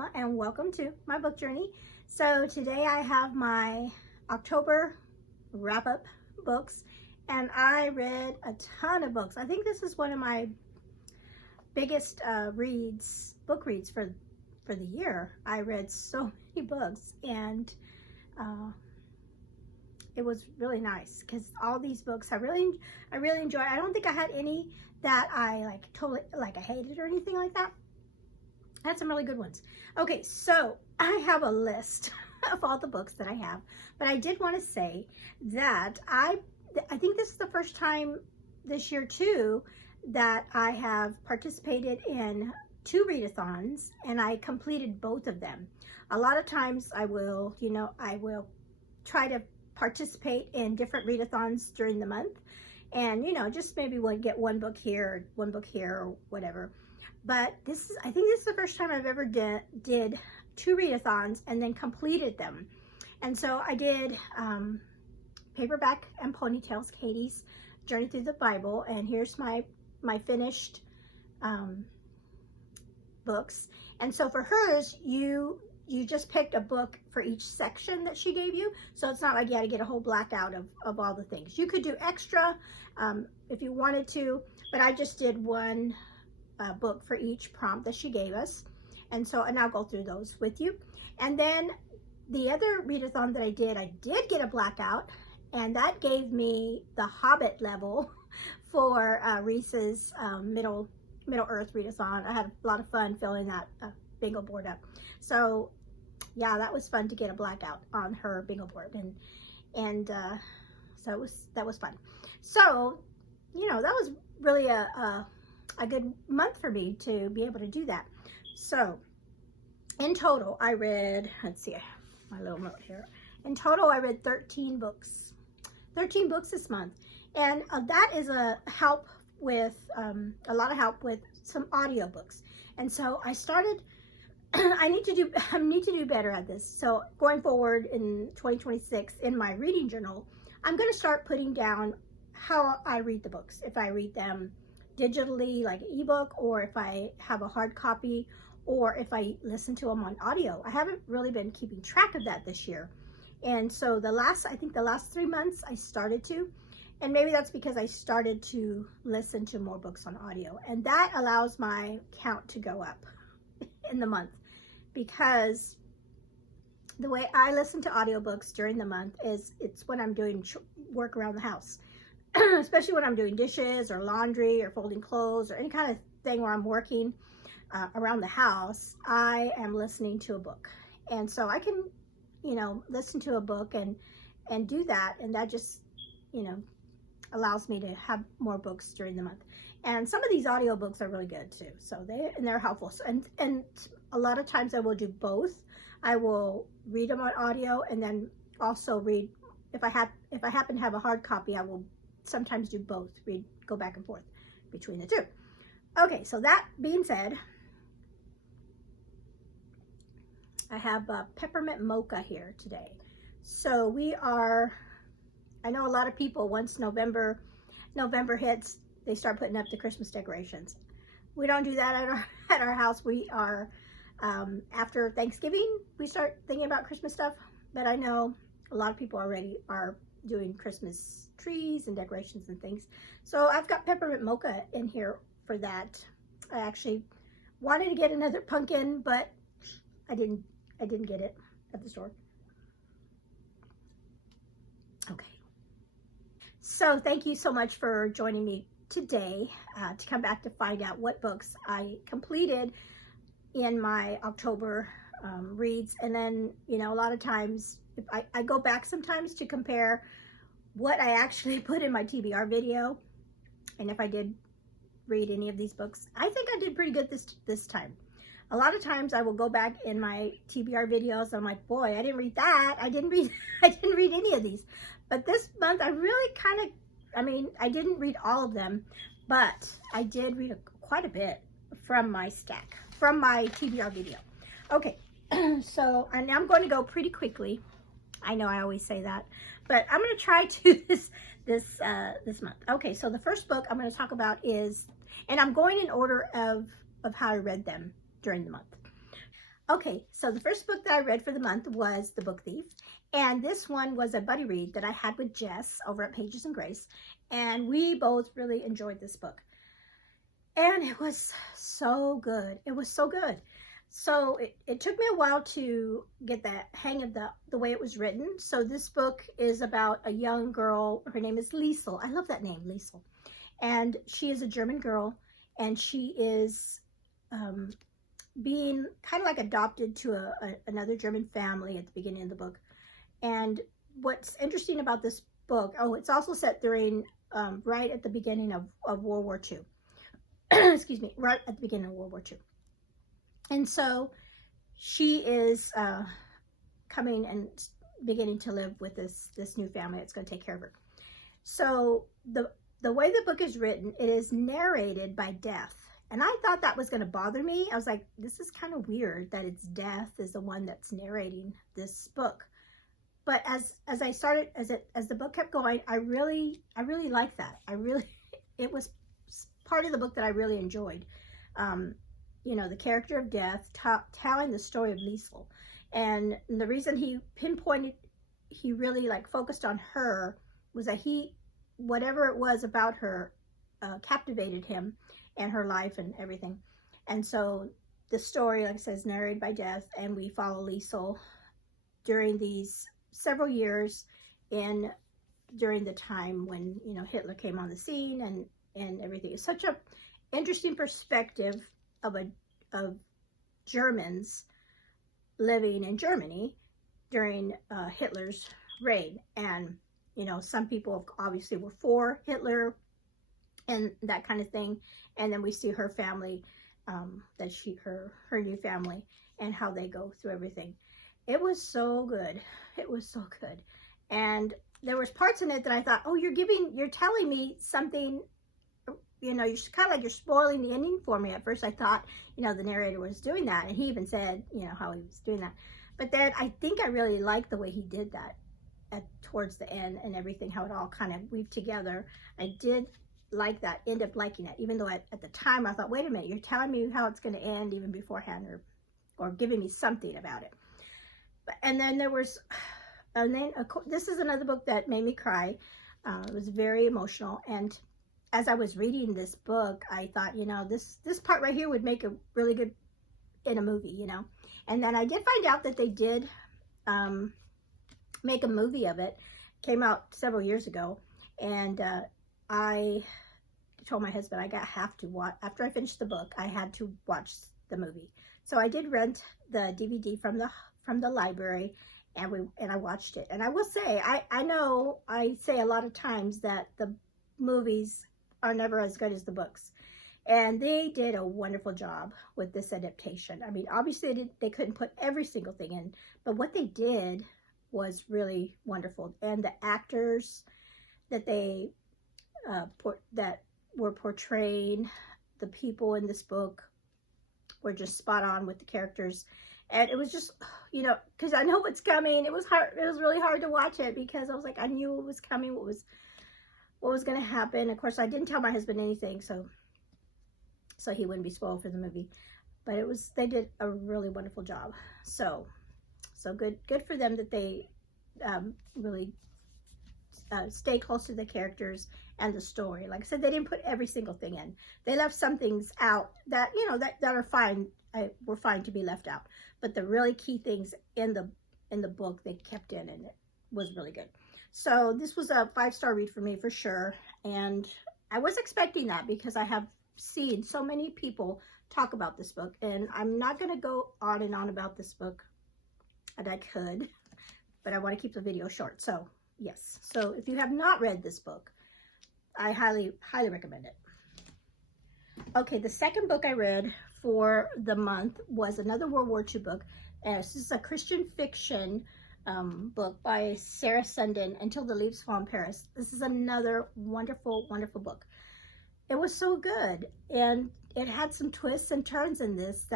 Alma, and welcome to my book journey. So today I have my October wrap-up books, and I read a ton of books. I think this is one of my biggest book reads for the year. I read so many books, and it was really nice because all these books I really enjoy. I don't think I had any that I totally I hated or anything like that. I had some really good ones. Okay, so I have a list of all the books that I have, but I did want to say that I think this is the first time this year too that I have participated in 2 readathons, and I completed both of them. A lot of times I will try to participate in different readathons during the month, and just maybe get one book here or whatever. But I think this is the first time I've ever did 2 readathons and then completed them. And so I did Paperback and Ponytails, Katie's Journey Through the Bible, and here's my finished books. And so for hers, you just picked a book for each section that she gave you, so it's not like you had to get a whole blackout of all the things. You could do extra if you wanted to, but I just did one book for each prompt that she gave us, and I'll go through those with you. And then the other readathon that I did get a blackout, and that gave me the Hobbit level for Reese's Middle Earth readathon. I had a lot of fun filling that bingo board up. So yeah, that was fun to get a blackout on her bingo board, and so that was fun. So that was really a good month for me to be able to do that. So in total I read, let's see my little note here, in total I read 13 books this month, and that is a lot of help with some audiobooks. And so I started I need to do better at this. So going forward in 2026 in my reading journal, I'm going to start putting down how I read the books. If I read them digitally like an ebook, or if I have a hard copy, or if I listen to them on audio. I haven't really been keeping track of that this year. And so I think the last 3 months I started to, and maybe that's because I started to listen to more books on audio, and that allows my count to go up in the month, because the way I listen to audiobooks during the month is it's when I'm doing work around the house, especially when I'm doing dishes or laundry or folding clothes or any kind of thing where I'm working around the house. I am listening to a book, and so I can listen to a book and do that, and that just allows me to have more books during the month. And some of these audiobooks are really good too, so they're helpful. So, and a lot of times I will do both. I will read them on audio, and then also read, if I happen to have a hard copy, I will sometimes do both, go back and forth between the two. Okay, so that being said, I have peppermint mocha here today. So I know a lot of people, once November hits, they start putting up the Christmas decorations. We don't do that at our house. We are after Thanksgiving we start thinking about Christmas stuff, but I know a lot of people already are doing Christmas trees and decorations and things. So I've got peppermint mocha in here for that. I actually wanted to get another pumpkin, but I didn't get it at the store. Okay. So thank you so much for joining me today to come back to find out what books I completed in my October reads. And then, a lot of times if I go back sometimes to compare what I actually put in my TBR video, and if I did read any of these books. I think I did pretty good this time. A lot of times I will go back in my TBR videos. I'm like, boy, I didn't read that. I didn't read any of these. But this month I really I didn't read all of them, but I did read quite a bit from my stack, from my TBR video. Okay, so and I'm going to go pretty quickly. I know I always say that, but I'm going to try to this month. Okay, so the first book I'm going to talk about is, and I'm going in order of how I read them during the month. Okay, so the first book that I read for the month was The Book Thief. And this one was a buddy read that I had with Jess over at Pages and Grace. And we both really enjoyed this book. And it was so good. It was so good. So it took me a while to get the hang of the way it was written. So this book is about a young girl. Her name is Liesel. I love that name, Liesel. And she is a German girl. And she is being kind of like adopted to another German family at the beginning of the book. And what's interesting about this book, it's also set during right at the beginning of World War II. Excuse me, right at the beginning of World War II. And so she is coming and beginning to live with this new family that's going to take care of her. So the way the book is written, it is narrated by Death. And I thought that was going to bother me. I was like, this is kind of weird that it's Death is the one that's narrating this book. But as I started, as the book kept going, I really liked that. It was part of the book that I really enjoyed. You know, the character of Death, telling the story of Liesel. And the reason he really like focused on her was that whatever it was about her captivated him and her life and everything. And so the story, like I said, is narrated by Death, and we follow Liesel during these several years during the time when, you know, Hitler came on the scene and everything. It's such a interesting perspective of Germans living in Germany during Hitler's reign. And, you know, some people obviously were for Hitler and that kind of thing. And then we see her family, her new family, and how they go through everything. It was so good. It was so good. And there was parts in it that I thought, oh, you're telling me something, you know, you're kind of like you're spoiling the ending for me. At first I thought, you know, the narrator was doing that, and he even said, you know, how he was doing that. But then I think I really liked the way he did that towards the end and everything, how it all kind of weaved together. I did like that, end up liking it, even though at the time I thought, wait a minute, you're telling me how it's going to end even beforehand, or giving me something about it. And then this is another book that made me cry. It was very emotional, and as I was reading this book, I thought, you know, this part right here would make a really good in a movie, you know. And then I did find out that they did make a movie of it. Came out several years ago, and I told my husband I have to watch, after I finished the book, I had to watch the movie. So I did rent the DVD from the library, and I watched it. And I will say, I know I say a lot of times that the movies are never as good as the books, and they did a wonderful job with this adaptation. I mean, obviously they couldn't put every single thing in, but what they did was really wonderful. And the actors that they that were portraying the people in this book were just spot on with the characters. And it was just, you know, because I know what's coming. It was hard. It was really hard to watch it because I was like, I knew what was coming, what was going to happen. Of course, I didn't tell my husband anything, so he wouldn't be spoiled for the movie. But they did a really wonderful job. So good for them that they really stay close to the characters and the story. Like I said, they didn't put every single thing in. They left some things out that, you know, that are fine. Were fine to be left out. But the really key things in the book they kept in, and it was really good. So this was a 5-star read for me for sure. And I was expecting that because I have seen so many people talk about this book, and I'm not going to go on and on about this book, and I could, but I want to keep the video short. So yes, so if you have not read this book, I highly recommend it. Okay, the second book I read for the month was another World War II book. This is a Christian fiction book by Sarah Sundin, Until the Leaves Fall in Paris. This is another wonderful book. It was so good, and it had some twists and turns in this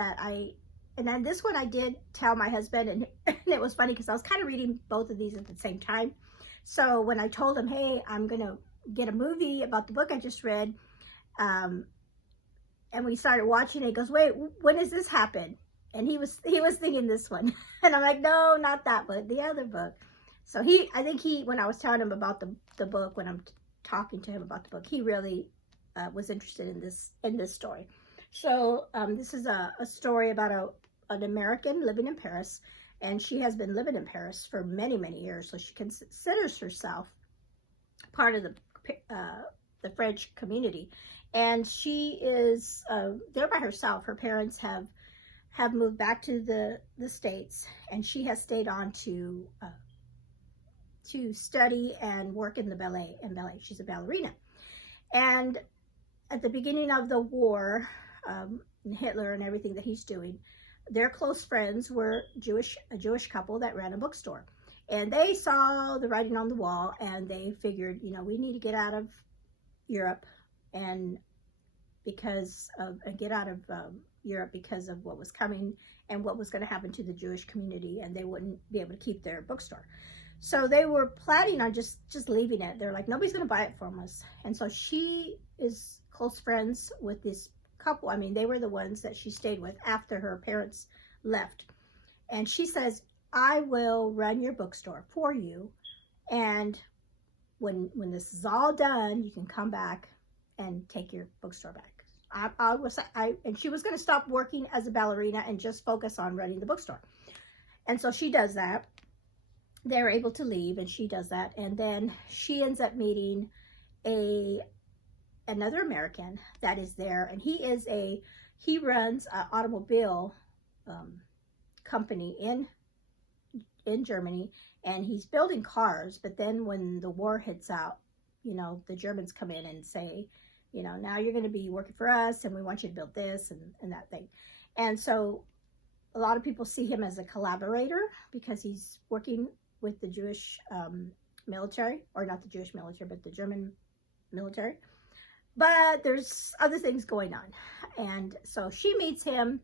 and then this one I did tell my husband, and it was funny because I was kind of reading both of these at the same time. So when I told him, hey, I'm gonna get a movie about the book I just read, and we started watching it, he goes, wait, when does this happen? And he was thinking this one. And I'm like, no, not that book, the other book. So I think when I was telling him about the book, when I'm talking to him about the book, he really was interested in this story. So this is a story about an American living in Paris, and she has been living in Paris for many, many years. So she considers herself part of the French community, and she is there by herself. Her parents have moved back to the States, and she has stayed on to study and work in the ballet. She's a ballerina. And at the beginning of the war, Hitler and everything that he's doing, their close friends were a Jewish couple that ran a bookstore. And they saw the writing on the wall, and they figured, we need to get out of Europe and get out of Europe because of what was coming and what was going to happen to the Jewish community, and they wouldn't be able to keep their bookstore. So they were planning on just leaving it. They're like, nobody's going to buy it from us. And so she is close friends with this couple. I mean, they were the ones that she stayed with after her parents left. And she says, I will run your bookstore for you. And when this is all done, you can come back and take your bookstore back. And she was going to stop working as a ballerina and just focus on running the bookstore. And so she does that. They're able to leave, and she does that. And then she ends up meeting another American that is there, and he runs an automobile company in Germany, and he's building cars. But then when the war hits out, the Germans come in and say, now you're going to be working for us, and we want you to build this and that thing. And so a lot of people see him as a collaborator because he's working with the Jewish military, or not the Jewish military, but the German military. But there's other things going on. And so she meets him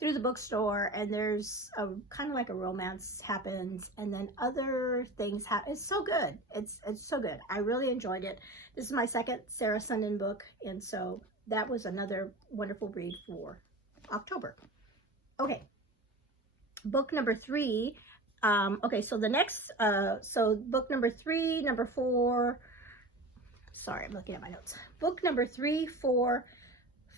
through the bookstore, and there's kind of like a romance happens, and then other things happen. It's so good. It's so good. I really enjoyed it. This is my second Sarah Sundin book, and so that was another wonderful read for October. Okay, book number 3. Okay, so the next, so book number 3, number 4, sorry, I'm looking at my notes. Book number 3, 4,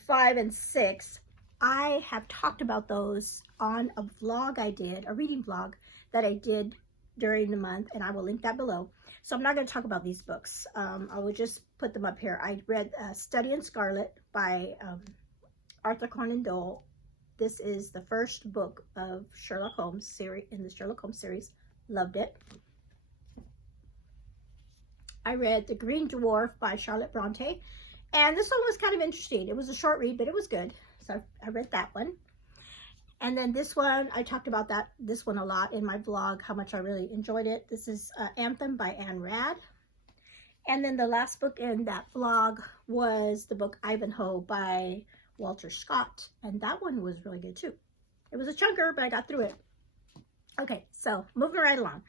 5, and 6, I have talked about those on a vlog I did, a reading vlog that I did during the month, and I will link that below. So I'm not going to talk about these books. I will just put them up here. I read Study in Scarlet by Arthur Conan Doyle. This is the first book of Sherlock Holmes series, in the Sherlock Holmes series. Loved it. I read The Green Dwarf by Charlotte Bronte, and this one was kind of interesting. It was a short read, but it was good. So I read that one. And then this one, I talked about this one a lot in my vlog, how much I really enjoyed it. This is Anthem by Anne Rad. And then the last book in that vlog was the book Ivanhoe by Walter Scott, and that one was really good too. It was a chunker, but I got through it. Okay, so moving right along.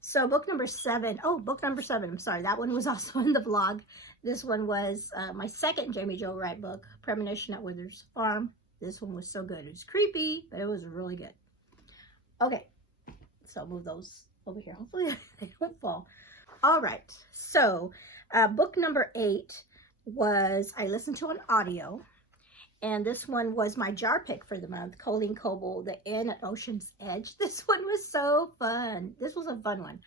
So book number 7. Oh, book number 7. I'm sorry, that one was also in the vlog. This one was my second Jamie Jo Wright book, Premonition at Wither's Farm. This one was so good. It was creepy, but it was really good. Okay, so I'll move those over here. Hopefully they don't fall. All right, so book number 8 was, I listened to an audio. And this one was my jar pick for the month, Colleen Coble, The Inn at Ocean's Edge. This one was so fun. This was a fun one.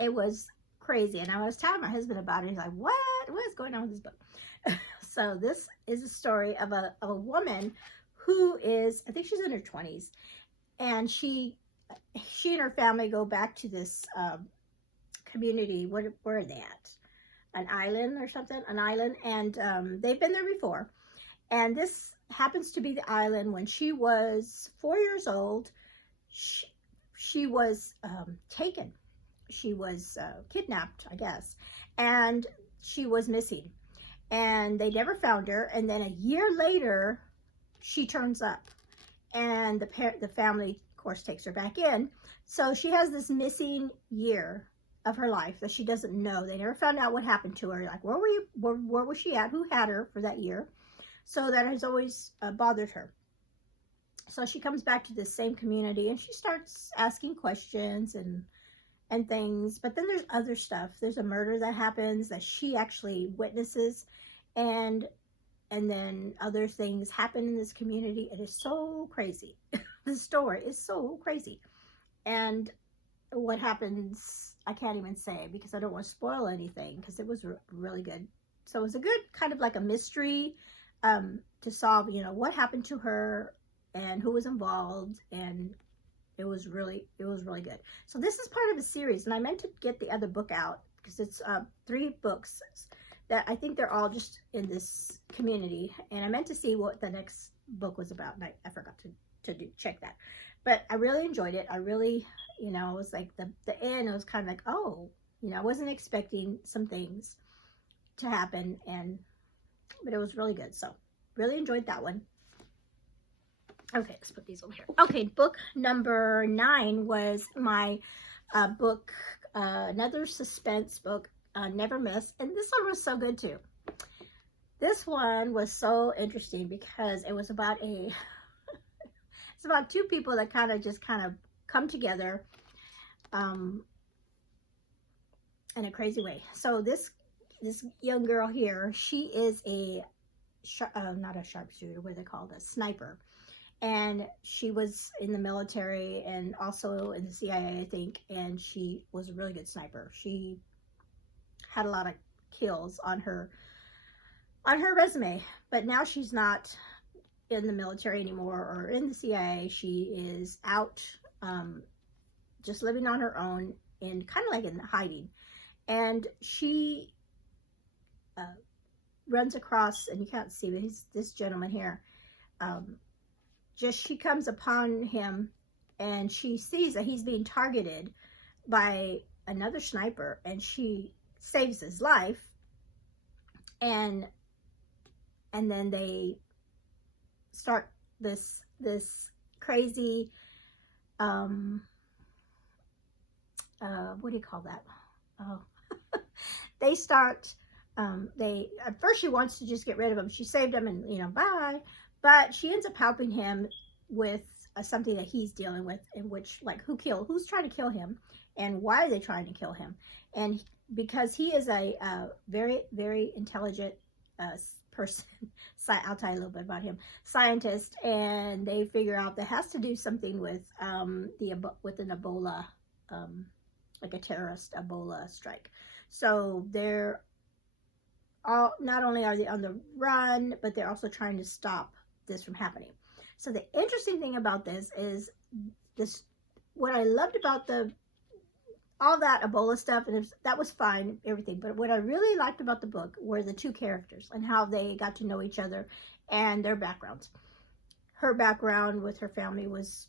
It was crazy. And I was telling my husband about it. He's like, what is going on with this book? So this is a story of a woman who is, I think she's in her 20s. And she and her family go back to this community. Where are they at? An island or something? An island. And they've been there before. And this happens to be the island. When she was 4 years old, she was taken. She was kidnapped, I guess, and she was missing. And they never found her. And then a year later, she turns up, and the family, of course, takes her back in. So she has this missing year of her life that she doesn't know. They never found out what happened to her. Like, where were you? Where was she at? Who had her for that year? So that has always bothered her. So she comes back to this same community and she starts asking questions and things. But then there's other stuff. There's a murder that happens that she actually witnesses, and then other things happen in this community. It is so crazy. The story is so crazy. And what happens, I can't even say because I don't want to spoil anything, because it was really good. So it was a good kind of like a mystery to solve, you know, what happened to her and who was involved, and it was really good. So this is part of a series, and I meant to get the other book out because it's 3 books that I think they're all just in this community, and I meant to see what the next book was about, and I forgot to check that. But I really enjoyed it. I really, you know, it was like the end, it was kind of like, oh, you know, I wasn't expecting some things to happen, but it was really good. So really enjoyed that one. Okay, let's put these over here. Okay, book number 9 was my book, another suspense book, Never Miss. And this one was so good too. This one was so interesting because it was about it's about 2 people that kind of come together in a crazy way. So this young girl here, she is not a sharpshooter, what are they called? A sniper. And she was in the military and also in the CIA, I think, and she was a really good sniper. She had a lot of kills on her resume, but now she's not in the military anymore or in the CIA. She is out, just living on her own and kind of like in hiding. And she runs across, and you can't see, but he's this gentleman here. She comes upon him, and she sees that he's being targeted by another sniper, and she saves his life. And then they start this crazy, what do you call that? Oh, they start. At first she wants to just get rid of him. She saved him, and, you know, bye. But she ends up helping him with something that he's dealing with, in which, like, who's trying to kill him, and why are they trying to kill him? And because he is a very, very intelligent person, I'll tell you a little bit about him, scientist, and they figure out that has to do something with with an Ebola, like a terrorist Ebola strike. So they're all, not only are they on the run, but they're also trying to stop this from happening. So the interesting thing about this is what I loved about all that Ebola stuff, and that was fine, everything, but what I really liked about the book were the 2 characters and how they got to know each other and their backgrounds. Her background with her family was,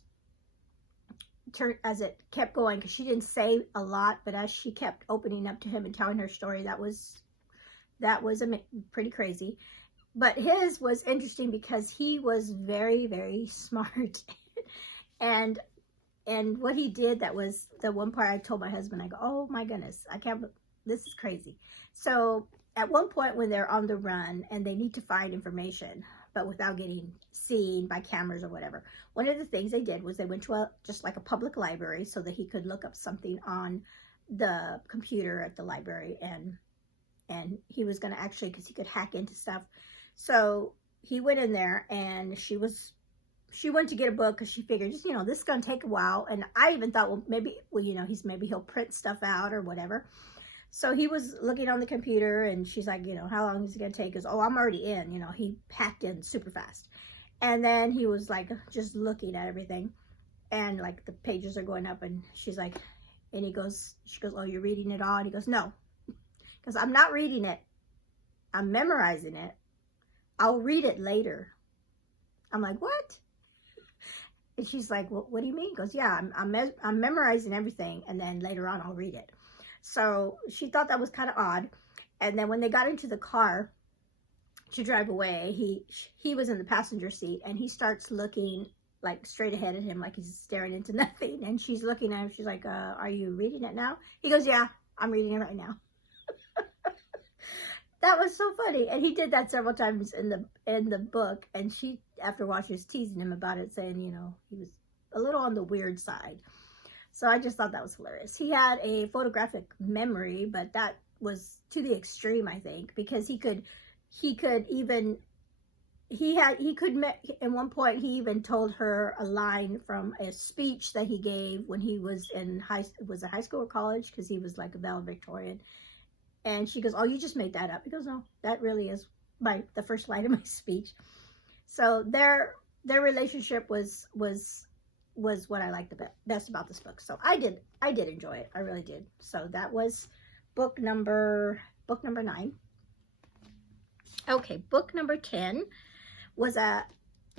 as it kept going, because she didn't say a lot, but as she kept opening up to him and telling her story, that was pretty crazy. But his was interesting because he was very, very smart. and what he did, that was the one part I told my husband, I go, oh my goodness, this is crazy. So at one point when they're on the run and they need to find information, but without getting seen by cameras or whatever, one of the things they did was they went to just like a public library so that he could look up something on the computer at the library, and he was going to actually, because he could hack into stuff. So he went in there, and she went to get a book because she figured, just, you know, this is going to take a while. And I even thought, well, maybe he'll print stuff out or whatever. So he was looking on the computer, and she's like, you know, how long is it going to take? He goes, oh, I'm already in. You know, he packed in super fast. And then he was like just looking at everything, and like the pages are going up, and she's like, and she goes, oh, you're reading it all? And he goes, no, because I'm not reading it. I'm memorizing it. I'll read it later. I'm like, what? And she's like, well, what do you mean? He goes, yeah, I'm memorizing everything, and then later on I'll read it. So she thought that was kind of odd. And then when they got into the car to drive away, he was in the passenger seat, and he starts looking like straight ahead at him, like he's staring into nothing. And she's looking at him. She's like, are you reading it now? He goes, yeah, I'm reading it right now. That was so funny. And he did that several times in the book. And she, after watching, was teasing him about it, saying, you know, he was a little on the weird side. So I just thought that was hilarious. He had a photographic memory, but that was to the extreme, I think, because he could even, at one point, he even told her a line from a speech that he gave when he was in high school or college, because he was like a valedictorian. And she goes, "Oh, you just made that up." He goes, "No, that really is the first line of my speech." So their relationship was what I liked the best about this book. So I did enjoy it. I really did. So that was book number 9. Okay, book number 10 was a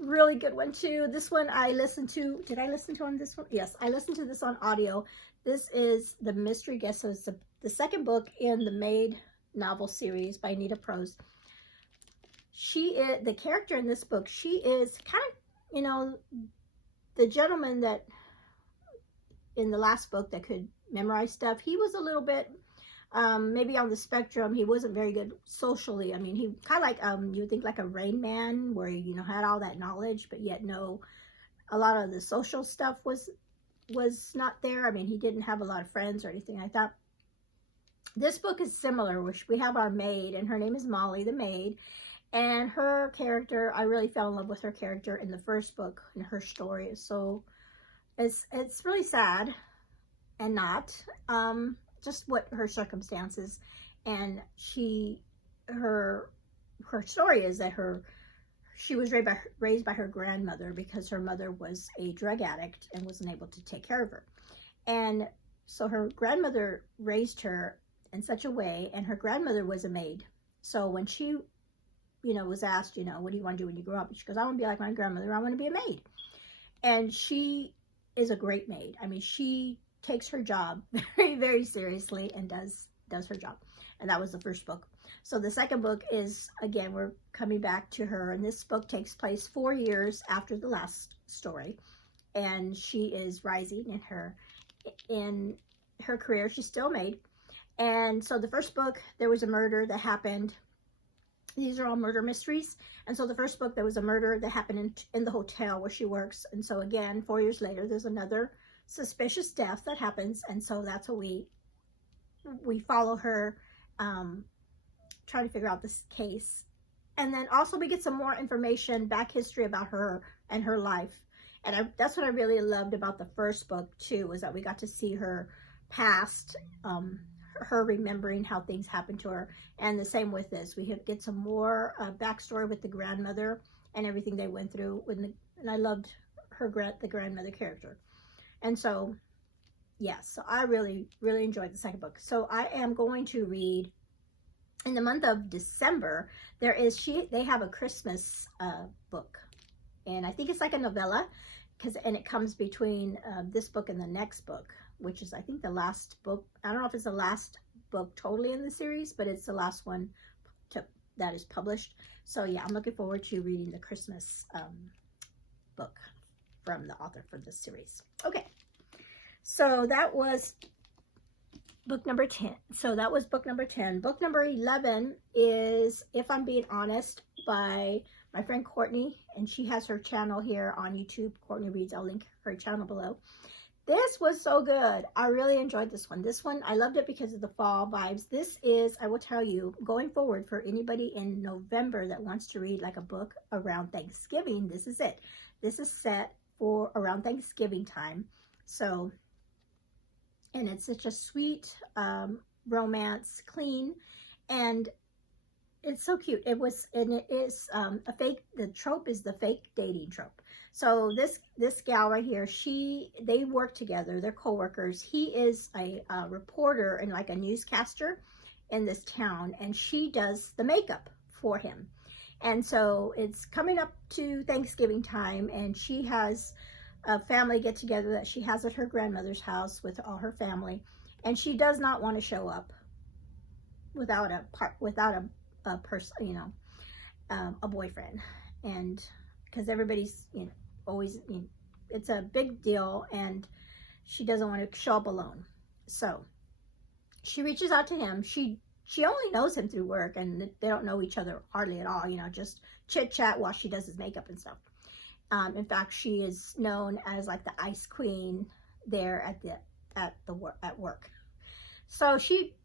really good one too. This one I listened to. Did I listen to on this one? Yes, I listened to this on audio. This is The Mystery Guest. So it's the second book in the Maid novel series by Anita Prose. She is the character in this book. She is kind of, you know, the gentleman that in the last book that could memorize stuff. He was a little bit maybe on the spectrum. He wasn't very good socially. I mean, he kind of like you would think like a Rain Man, where he, you know, had all that knowledge, but yet a lot of the social stuff was not there. I mean, he didn't have a lot of friends or anything like that. This book is similar, which we have our maid, and her name is Molly the maid. And her character, I really fell in love with her character in the first book, and her story is so, it's really sad and not, just what her circumstances, and her story is that she was raised by her grandmother, because her mother was a drug addict and wasn't able to take care of her. And so her grandmother raised her in such a way, and her grandmother was a maid. So when she, you know, was asked, you know, what do you want to do when you grow up? She goes, "I want to be like my grandmother. I want to be a maid." And she is a great maid. I mean, she takes her job very, very seriously and does her job. And that was the first book. So the second book is, again, we're coming back to her, and this book takes place 4 years after the last story, and she is rising in her career. She's still a maid. And so the first book, there was a murder that happened. These are all murder mysteries. And so the first book, there was a murder that happened in the hotel where she works. And so again, 4 years later, there's another suspicious death that happens. And so that's what we follow her, trying to figure out this case. And then also we get some more information, back history about her and her life. And that's what I really loved about the first book too, was that we got to see her past, her remembering how things happened to her. And the same with this, we get some more backstory with the grandmother and everything they went through. And I loved the grandmother character. And so, yes, so I really, really enjoyed the second book. So I am going to read, in the month of December, they have a Christmas book. And I think it's like a novella, and it comes between this book and the next book, which is, I think, the last book. I don't know if it's the last book totally in the series, but it's the last one that is published. So yeah, I'm looking forward to reading the Christmas book from the author for this series. Okay, so that was book number 10. So that was book number 10. Book number 11 is If I'm Being Honest by my friend Courtney, and she has her channel here on YouTube. Courtney Reads. I'll link her channel below. This was so good. I really enjoyed this one. This one, I loved it because of the fall vibes. This is, I will tell you, going forward, for anybody in November that wants to read like a book around Thanksgiving, this is it. This is set for around Thanksgiving time. So, and it's such a sweet romance, clean, and it's so cute. It is a fake, the trope is the fake dating trope. So this gal right here, they work together, they're co-workers. He is a reporter and like a newscaster in this town, and she does the makeup for him. And so it's coming up to Thanksgiving time, and she has a family get together that she has at her grandmother's house with all her family, and she does not want to show up without a person, you know, a boyfriend, and because everybody's, you know, always, you know, it's a big deal, and she doesn't want to show up alone. So she reaches out to him. She she only knows him through work, and they don't know each other hardly at all, you know, just chit chat while she does his makeup and stuff. In fact, she is known as like the ice queen there at work. So she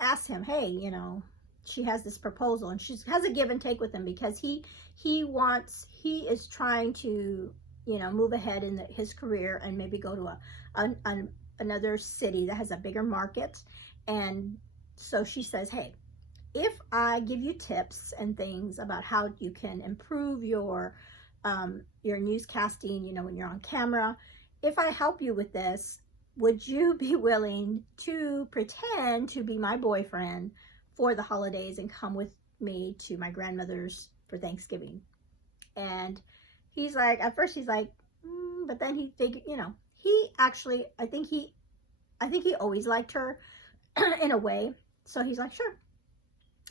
asks him, hey, you know, she has this proposal, and she has a give and take with him, because he is trying to, you know, move ahead in his career and maybe go to another city that has a bigger market. And so she says, hey, if I give you tips and things about how you can improve your newscasting, you know, when you're on camera, if I help you with this, would you be willing to pretend to be my boyfriend for the holidays and come with me to my grandmother's for Thanksgiving? And he's like, at first he's like, but then he figured, you know, he actually, I think he always liked her in a way. So he's like, sure,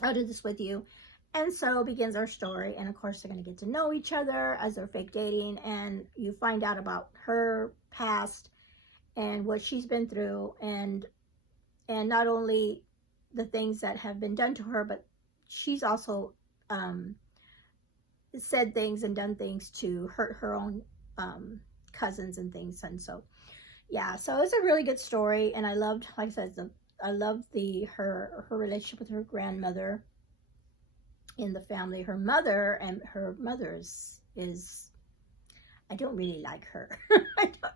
I'll do this with you. And so begins our story. And of course, they're going to get to know each other as they're fake dating. And you find out about her past and what she's been through. And not only the things that have been done to her, but she's also said things and done things to hurt her own cousins and things. And so, yeah, so it's a really good story. And I loved, like I said, I loved her relationship with her grandmother in the family. Her mother is I don't really like her.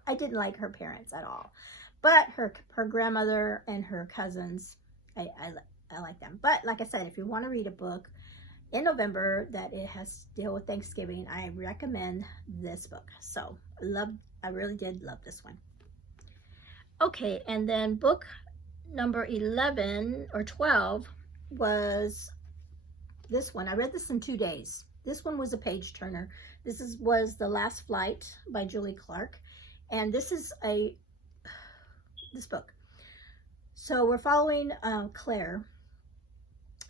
I didn't like her parents at all, but her grandmother and her cousins, I like them. But like I said, if you want to read a book in November that it has to deal with Thanksgiving, I recommend this book. So I really did love this one. Okay, and then book number 11 or 12 was this one. I read this in 2 days. This one was a page turner. This was The Last Flight by Julie Clark, and this is this book. So we're following Claire,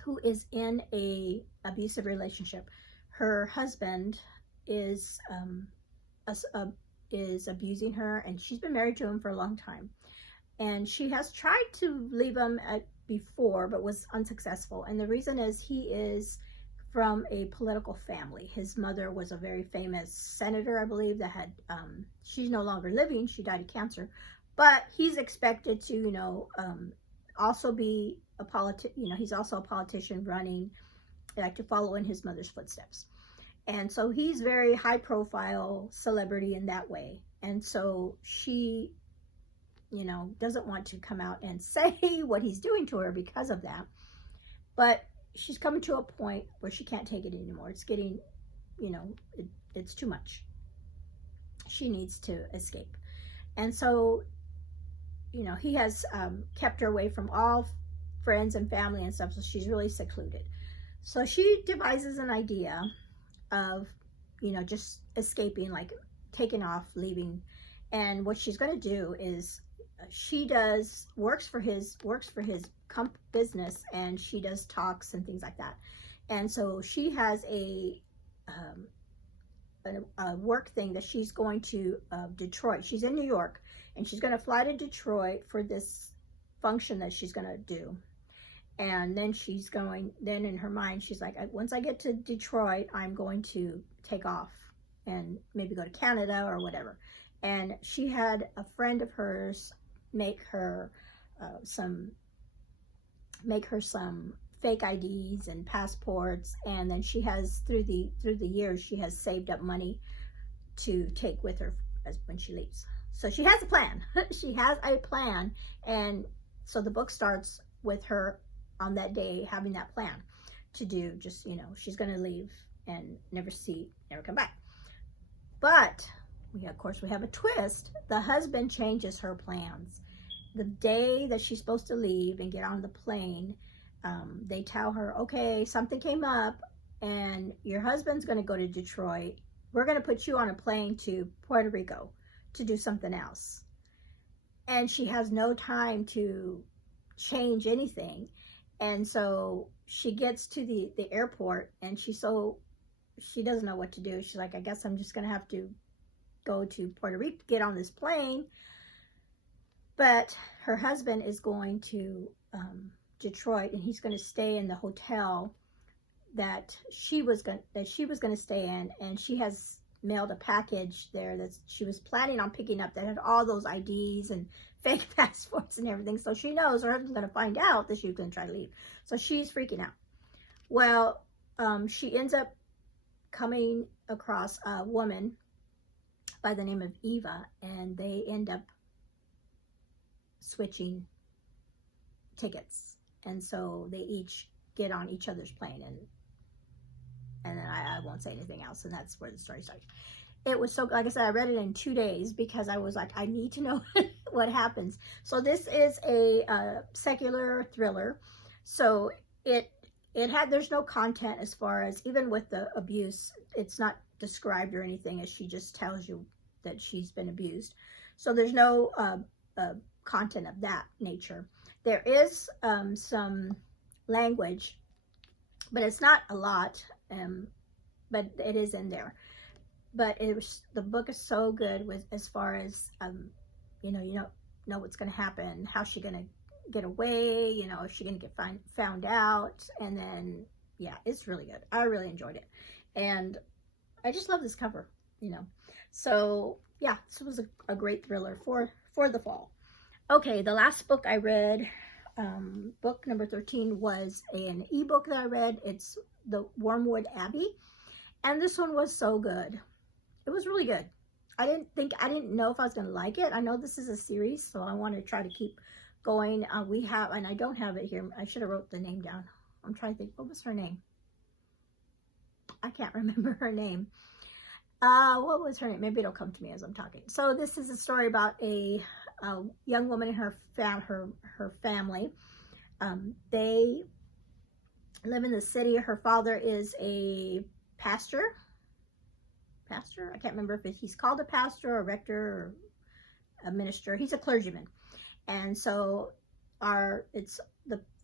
who is in a abusive relationship. Her husband is abusing her, and she's been married to him for a long time. And she has tried to leave him before, but was unsuccessful. And the reason is he is from a political family. His mother was a very famous senator, I believe, that had, she's no longer living. She died of cancer. But he's expected to, you know, also be a he's also a politician running, like, to follow in his mother's footsteps. And so he's very high profile celebrity in that way. And so she, you know, doesn't want to come out and say what he's doing to her because of that. But she's coming to a point where she can't take it anymore. It's getting, you know, it's too much. She needs to escape. And so, you know, he has kept her away from all friends and family and stuff, so she's really secluded. So she devises an idea of, you know, just escaping, like taking off, leaving. And what she's going to do is she works for his business, and she does talks and things like that. And so she has a work thing that she's going to Detroit. She's in New York, and she's going to fly to Detroit for this function that she's going to do. And then then in her mind, she's like, once I get to Detroit, I'm going to take off and maybe go to Canada or whatever. And she had a friend of hers make her some fake IDs and passports, and then she has through the years she has saved up money to take with her when she leaves. So she has a plan. She has a plan, and so the book starts with her on that day having that plan to do. Just, you know, she's going to leave and never come back. But of course we have a twist. The husband changes her plans. The day that she's supposed to leave and get on the plane, they tell her, okay, something came up and your husband's going to go to Detroit. We're going to put you on a plane to Puerto Rico to do something else. And she has no time to change anything. And so she gets to the airport, and she doesn't know what to do. She's like, I guess I'm just going to have to go to Puerto Rico to get on this plane. But her husband is going to Detroit, and he's going to stay in the hotel that she was going to stay in, and she has mailed a package there that she was planning on picking up that had all those IDs and fake passports and everything. So she knows her husband's going to find out that she was going to try to leave. So she's freaking out. Well, she ends up coming across a woman by the name of Eva, and they end up switching tickets. And so they each get on each other's plane, and then I won't say anything else, and that's where the story starts. It was so, like I said, I read it in 2 days because I was like, I need to know what happens. So this is a secular thriller. So there's no content as far as, even with the abuse, it's not described or anything, as she just tells you that she's been abused. So there's no content of that nature. There is some language, but it's not a lot, but it is in there. But the book is so good with, as far as you don't know what's going to happen, how's she going to get away, is she going to get found out, and then yeah, it's really good. I really enjoyed it, and I just love this cover, So yeah, this was a great thriller for the fall. Okay, the last book I read, book number 13, was an ebook that I read. It's the Wormwood Abbey, and this one was so good. It was really good. I didn't know if I was going to like it. I know this is a series, so I want to try to keep going. And I don't have it here. I should have wrote the name down. I'm trying to think, what was her name? I can't remember her name. What was her name? Maybe it'll come to me as I'm talking. So this is a story about a young woman and her family. They live in the city. Her father is a pastor. I can't remember if he's called a pastor or a rector or a minister. He's a clergyman. And so it's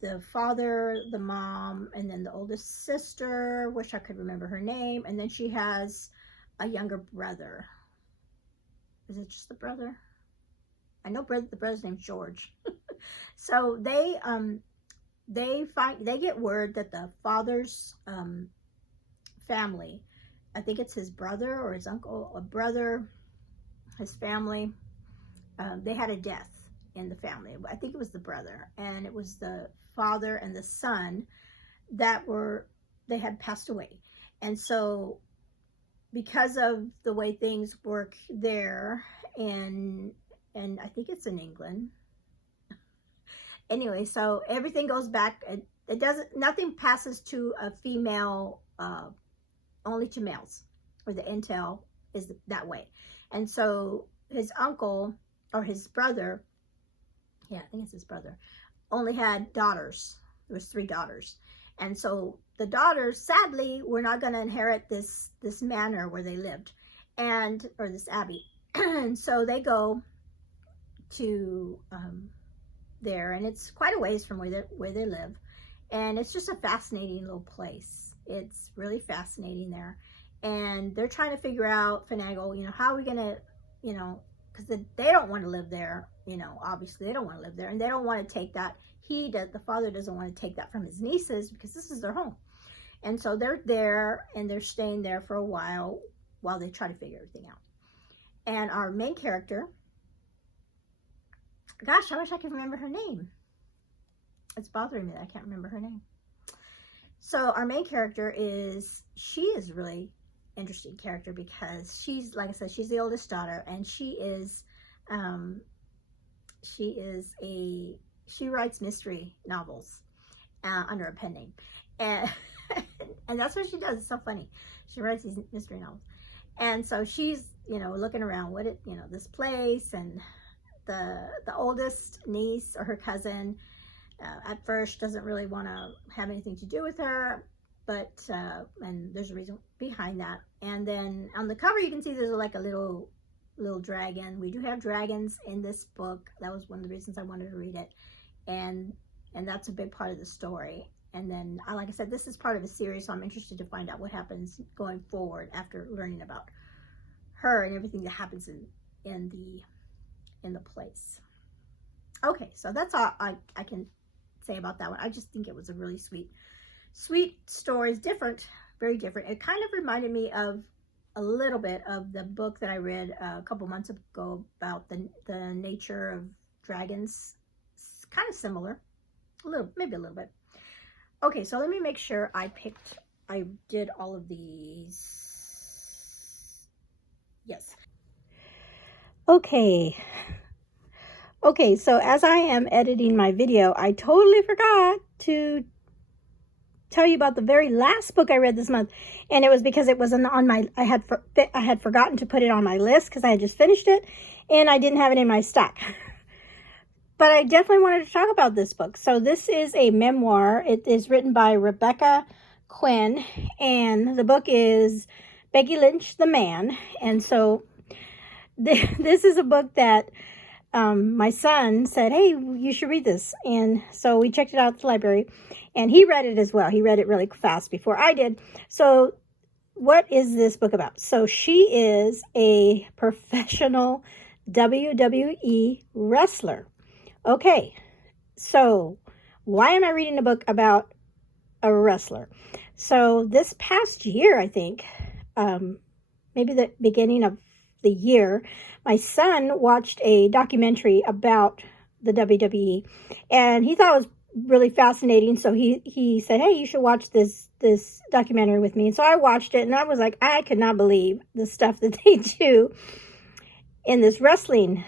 the father, the mom, and then the oldest sister, wish I could remember her name, and then she has a younger brother. Is it just the brother? I know the brother's name's George. So they get word that the father's family, I think it's his brother or his uncle, his family, they had a death in the family. I think it was the brother, and it was the father and the son they had passed away. And so because of the way things work there, and I think it's in England. Anyway, so everything goes back. Nothing passes to a female, only to males, or the intel is that way. And so his uncle, or his brother, yeah, I think it's his brother, only had daughters. There was 3 daughters. And so the daughters, sadly, were not going to inherit this manor where they lived, or this abbey. And so they go to there, and it's quite a ways from where they live. And it's just a fascinating little place. It's really fascinating there. And they're trying to finagle, how are we going to, because they don't want to live there, obviously they don't want to live there, and they don't want to take that. The father doesn't want to take that from his nieces, because this is their home. And so they're there, and they're staying there for a while they try to figure everything out. And our main character, gosh, I wish I could remember her name. It's bothering me that I can't remember her name. So our main character she is a really interesting character, because she's, like I said, she's the oldest daughter, and she writes mystery novels under a pen name, and that's what she does. It's so funny. She writes these mystery novels, and so she's looking around this place, and the oldest niece, or her cousin, at first doesn't really want to have anything to do with her, but and there's a reason behind that. And then on the cover you can see there's like a little dragon. We do have dragons in this book. That was one of the reasons I wanted to read it, and that's a big part of the story. And then, like I said, this is part of a series, so I'm interested to find out what happens going forward after learning about her and everything that happens in the place. Okay, so that's all I can say about that one. I just think it was a really sweet story. It's different, very different. It kind of reminded me of a little bit of the book that I read a couple months ago about the nature of dragons. It's kind of similar, maybe a little bit. Okay, so let me make sure I did all of these. Yes. Okay, so as I am editing my video, I totally forgot to tell you about the very last book I read this month, and it was because it wasn't on my, I had forgotten to put it on my list because I had just finished it, and I didn't have it in my stack. But I definitely wanted to talk about this book. So this is a memoir. It is written by Rebecca Quinn, and the book is Becky Lynch, The Man. And so this is a book that my son said, hey, you should read this. And so we checked it out at the library, and he read it as well. He read it really fast before I did. So what is this book about? So she is a professional WWE wrestler. Okay, so why am I reading a book about a wrestler? So this past year, I think, maybe the beginning of the year, my son watched a documentary about the WWE, and he thought it was really fascinating. So he said, hey, you should watch this documentary with me. And so I watched it, and I was like, I could not believe the stuff that they do in this wrestling,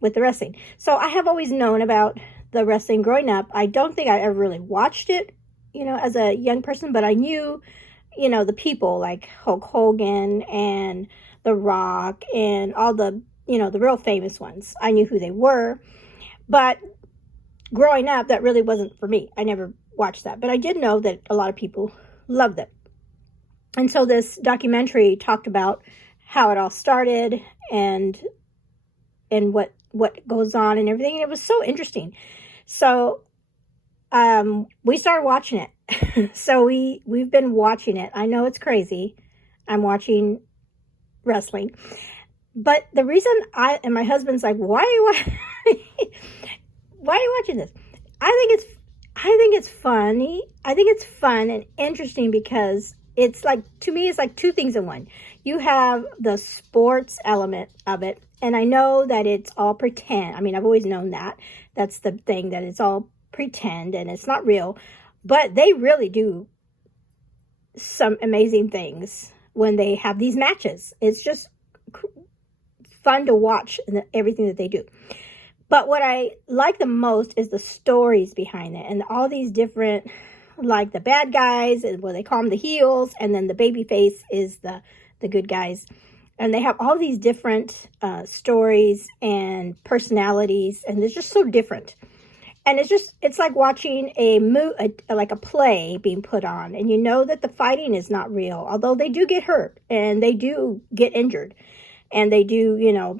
with the wrestling. So I have always known about the wrestling growing up. I don't think I ever really watched it, as a young person, but I knew, the people like Hulk Hogan and The Rock and all the, the real famous ones. I knew who they were, but growing up, that really wasn't for me. I never watched that, but I did know that a lot of people loved it. And so this documentary talked about how it all started and what goes on and everything. And it was so interesting. So we started watching it. So we've been watching it. I know it's crazy. I'm watching wrestling. But the reason and my husband's like, why are you watching this? I think it's funny. I think it's fun and interesting because it's like, to me, it's like two things in one. You have the sports element of it, and I know that it's all pretend. I mean, I've always known that. That's the thing, that it's all pretend and it's not real. But they really do some amazing things when they have these matches. It's just fun to watch everything that they do. But what I like the most is the stories behind it, and all these different, like the bad guys, and what they call them, the heels, and then the baby face is the good guys. And they have all these different stories and personalities, and they're just so different. And it's like watching like a play being put on, and you know that the fighting is not real, although they do get hurt and they do get injured, and they do,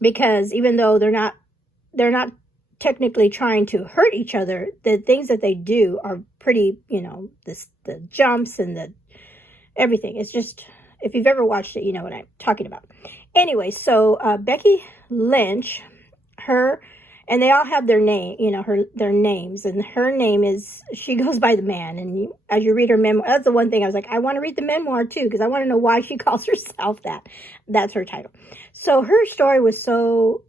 because even though they're not technically trying to hurt each other, the things that they do are pretty, the jumps and the everything. It's just, if you've ever watched it, you know what I'm talking about. Anyway, so Becky Lynch, and they all have their name, their names, and her name she goes by The Man. And as you read her memoir, that's the one thing I was like, I want to read the memoir too, because I want to know why she calls herself that. That's her title. So her story was so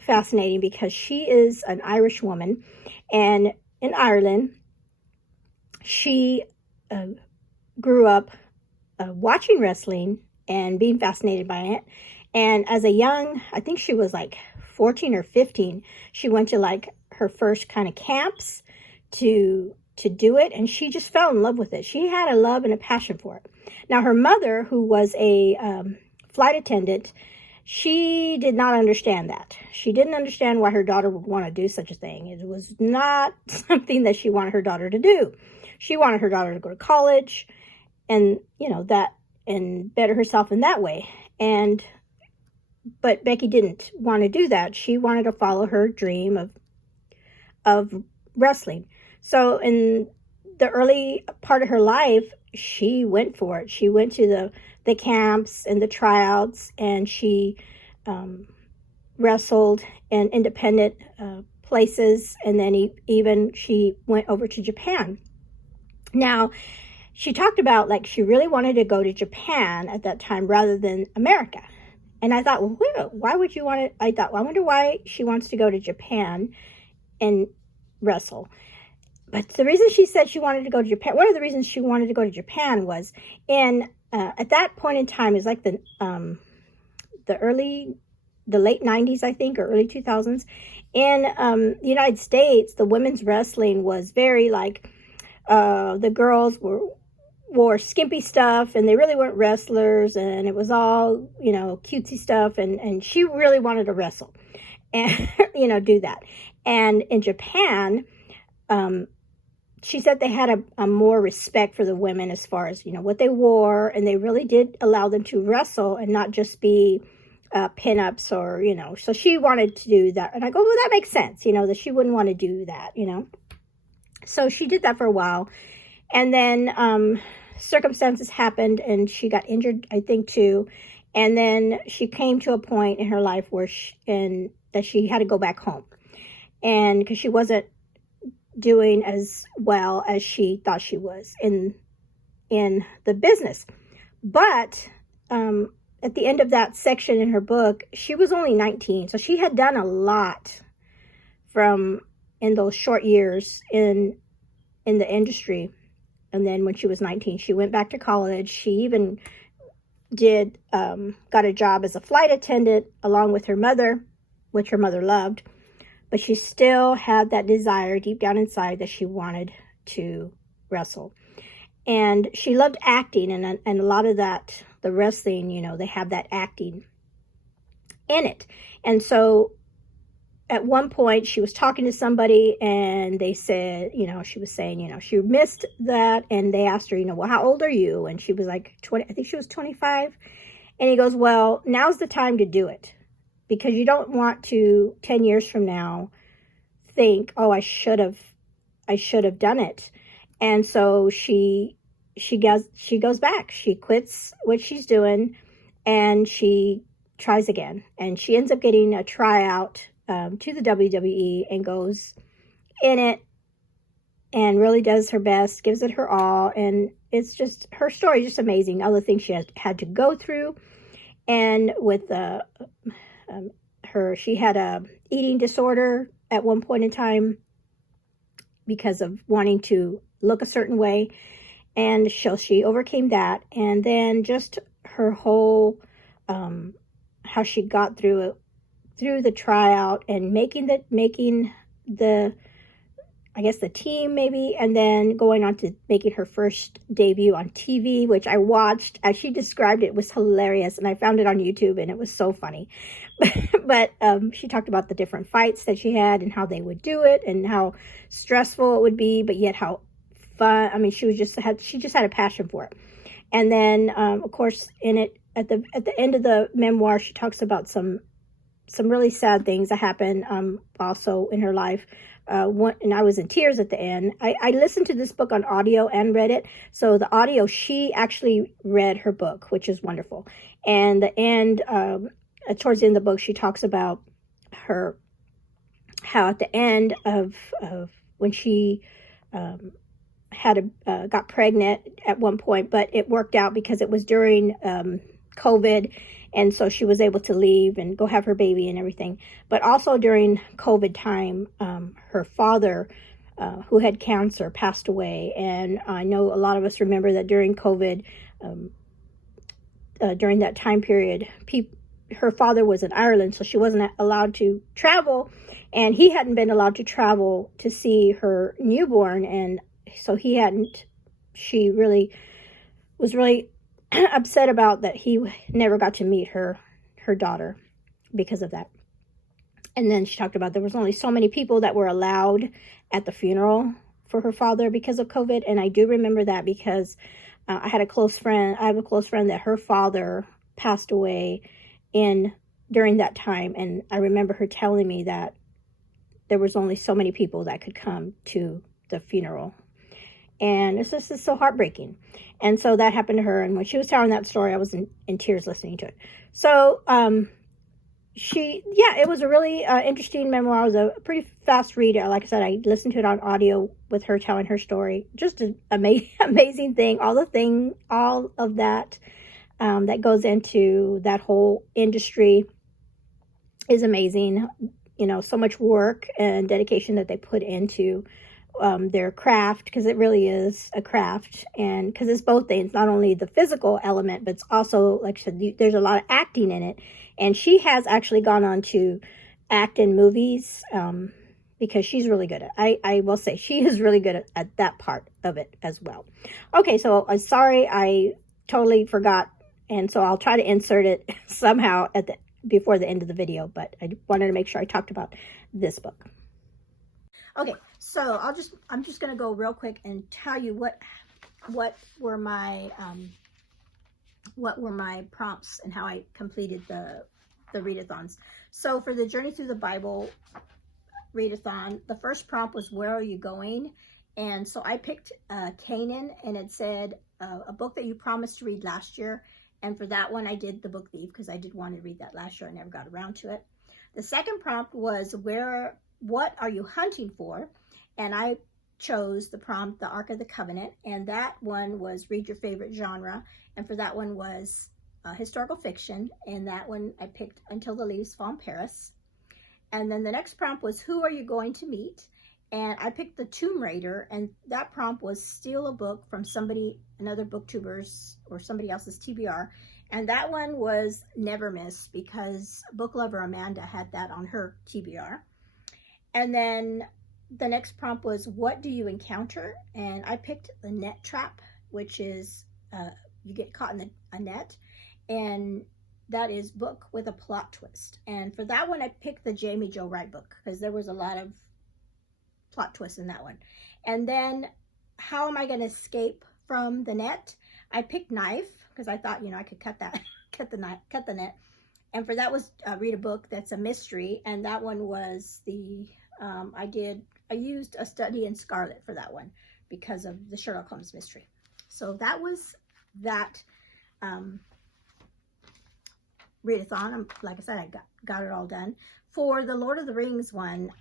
fascinating because she is an Irish woman, and in Ireland, she grew up watching wrestling and being fascinated by it. And as a young, I think she was like 14 or 15, she went to like her first kind of camps to do it, and she just fell in love with it. She had a love and a passion for it. Now, her mother, who was a flight attendant, she did not understand that. She didn't understand why her daughter would want to do such a thing. It was not something that she wanted her daughter to do. She wanted her daughter to go to college and, and better herself in that way. But Becky didn't want to do that. She wanted to follow her dream of wrestling. So in the early part of her life, she went for it. She went to the camps and the tryouts, and she wrestled in independent places, and then even she went over to Japan. Now, she talked about like she really wanted to go to Japan at that time rather than America. And I thought, well, why would you want to? I thought, well, I wonder why she wants to go to Japan and wrestle. But the reason she said she wanted to go to Japan, one of the reasons she wanted to go to Japan was at that point in time, is like the late 90s, I think, or early 2000s. In the United States, the women's wrestling was very like, the girls wore skimpy stuff, and they really weren't wrestlers, and it was all, cutesy stuff, and she really wanted to wrestle and, do that. And in Japan, she said they had a more respect for the women as far as, what they wore, and they really did allow them to wrestle and not just be pinups or, so she wanted to do that. And I go, well, that makes sense, that she wouldn't want to do that, So she did that for a while. And then circumstances happened, and she got injured, I think, too. And then she came to a point in her life where that she had to go back home. And because she wasn't doing as well as she thought she was in the business. But at the end of that section in her book, she was only 19. So she had done a lot in those short years in the industry. And then when she was 19, she went back to college. She even got a job as a flight attendant along with her mother, which her mother loved. But she still had that desire deep down inside that she wanted to wrestle. And she loved acting, and a lot of that, the wrestling, they have that acting in it. And so at one point she was talking to somebody, and they said, she was saying, she missed that. And they asked her, well, how old are you? And she was like 20, I think she was 25. And he goes, well, now's the time to do it. Because you don't want to 10 years from now think, oh, I should have done it. And so she goes back. She quits what she's doing, and she tries again. And she ends up getting a tryout to the WWE and goes in it and really does her best, gives it her all. And it's just, her story is just amazing. All the things she had to go through, and with she had a eating disorder at one point in time because of wanting to look a certain way, and she overcame that. And then just her whole how she got through the tryout and making the I guess the team maybe, and then going on to making her first debut on TV, which I watched. As she described it, it was hilarious, and I found it on YouTube, and it was so funny. But she talked about the different fights that she had and how they would do it and how stressful it would be, but yet how fun. I mean, she just had a passion for it. And then, of course, in it at the end of the memoir, she talks about some really sad things that happened also in her life. And I was in tears at the end. I listened to this book on audio and read it. So the audio, she actually read her book, which is wonderful. And the end, towards the end of the book, she talks about how at the end of when she got pregnant at one point, but it worked out because it was during COVID. And so she was able to leave and go have her baby and everything. But also during COVID time, her father, who had cancer, passed away. And I know a lot of us remember that during COVID, during that time period, her father was in Ireland, so she wasn't allowed to travel. And he hadn't been allowed to travel to see her newborn. And so she was really upset about that he never got to meet her daughter because of that. And then she talked about there was only so many people that were allowed at the funeral for her father because of COVID. And I do remember that because I have a close friend that her father passed away during that time. And I remember her telling me that there was only so many people that could come to the funeral. And this is so heartbreaking. And so that happened to her. And when she was telling that story, I was in tears listening to it. So yeah, it was a really interesting memoir. It was a pretty fast read. Like I said, I listened to it on audio with her telling her story. Just an amazing thing. All of that that goes into that whole industry is amazing. You know, so much work and dedication that they put into their craft, because it really is a craft, and because it's both things, not only the physical element, but it's also, like I said, there's a lot of acting in it. And she has actually gone on to act in movies because she's really good at it. I will say she is really good at that part of it as well. Okay, so I'm sorry I totally forgot, and so I'll try to insert it somehow before the end of the video, but I wanted to make sure I talked about this book. Okay, so I'm just gonna go real quick and tell you what were my prompts and how I completed the readathons. So for the Journey Through the Bible readathon, the first prompt was, where are you going? And so I picked Canaan, and it said a book that you promised to read last year. And for that one, I did The Book Thief, because I did want to read that last year. I never got around to it. The second prompt was, what are you hunting for? And I chose the prompt, the Ark of the Covenant, and that one was read your favorite genre. And for that one was historical fiction, and that one I picked Until the Leaves Fall in Paris. And then the next prompt was, who are you going to meet? And I picked the Tomb Raider, and that prompt was steal a book from another booktuber's or somebody else's TBR. And that one was Never Miss, because book lover Amanda had that on her TBR. And then the next prompt was, what do you encounter? And I picked the net trap, which is you get caught in a net, and that is book with a plot twist. And for that one, I picked the Jamie Jo Wright book, because there was a lot of plot twists in that one. And then, how am I going to escape from the net? I picked knife, because I thought, I could cut the net. And for that was read a book that's a mystery, and that one was I used A Study in Scarlet for that one because of the Sherlock Holmes mystery. So that was that readathon. Like I said, I got it all done. For the Lord of the Rings one,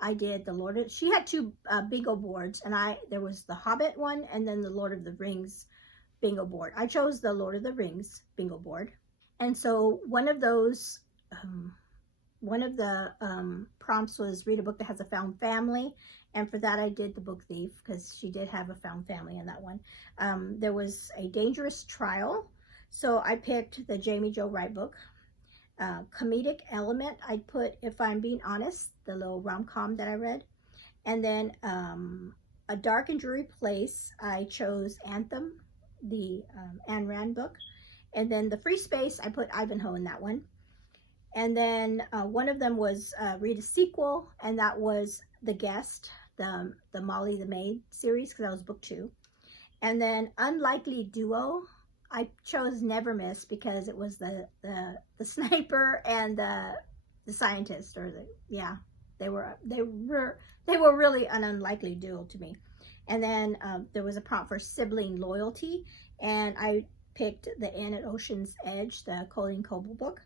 I did she had two bingo boards, and there was the Hobbit one and then the Lord of the Rings bingo board. I chose the Lord of the Rings bingo board. And so one of those, one of the prompts was read a book that has a found family. And for that, I did The Book Thief, because she did have a found family in that one. There was a dangerous trial. So I picked the Jamie Jo Wright book. Comedic element, I put If I'm Being Honest, the little rom-com that I read. And then A Dark and Dreary Place, I chose Anthem, the Ayn Rand book. And then the free space, I put Ivanhoe in that one. And then one of them was read a sequel, and that was The Guest, the Molly the Maid series, because that was book 2. And then Unlikely Duo, I chose Never Miss, because it was the sniper and the scientist, they were really an unlikely duo to me. And then there was a prompt for sibling loyalty, and I picked The Inn at Ocean's Edge, the Colleen Coble book.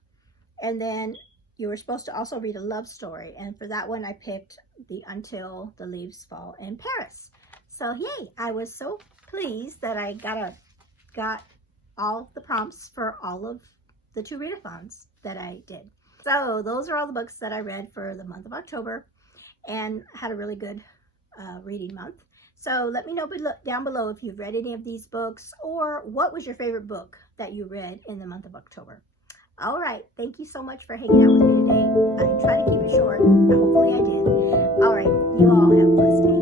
And then you were supposed to also read a love story, and for that one I picked the Until the Leaves Fall in Paris. So yay, I was so pleased that I got all the prompts for all of the 2 readathons that I did. So those are all the books that I read for the month of October, and had a really good reading month. So let me know down below if you've read any of these books, or what was your favorite book that you read in the month of October. All right, thank you so much for hanging out with me today. I tried to keep it short, but hopefully I did. All right, you all have a blessed day.